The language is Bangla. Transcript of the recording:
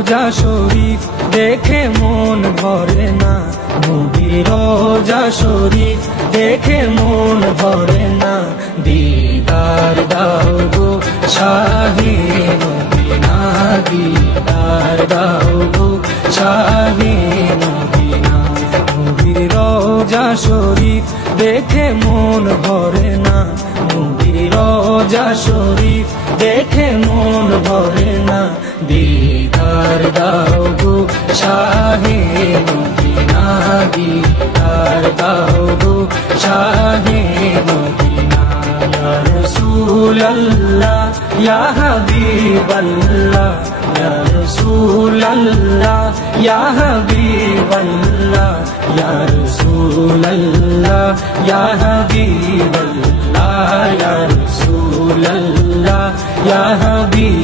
রোজা শরীফ দেখে মন ভরে না, নবীর রোজা শরীফ দেখে মন ভরে না। দিদার দাও গো শাহে মদিনা, দিদার দাও গো শাহে মদিনা। নবীর রোজা শরীফ দেখে মন ভরে না, নবীর রোজা শরীফ দেখে মন ভরে না। দিদার দাও গো শাহে মদিনা, দিদার দাও গো শাহে মদিনা। ইয়া রাসূলুল্লাহ ইয়া হাবিবাল্লাহ, ইয়া রাসূলুল্লাহ ইয়া হাবিবাল্লাহ, ইয়া রাসূলুল্লাহ ইয়া হাবিবাল্লাহ, ইয়া রাসূলুল্লাহ ইয়া হাবিবাল্লাহ।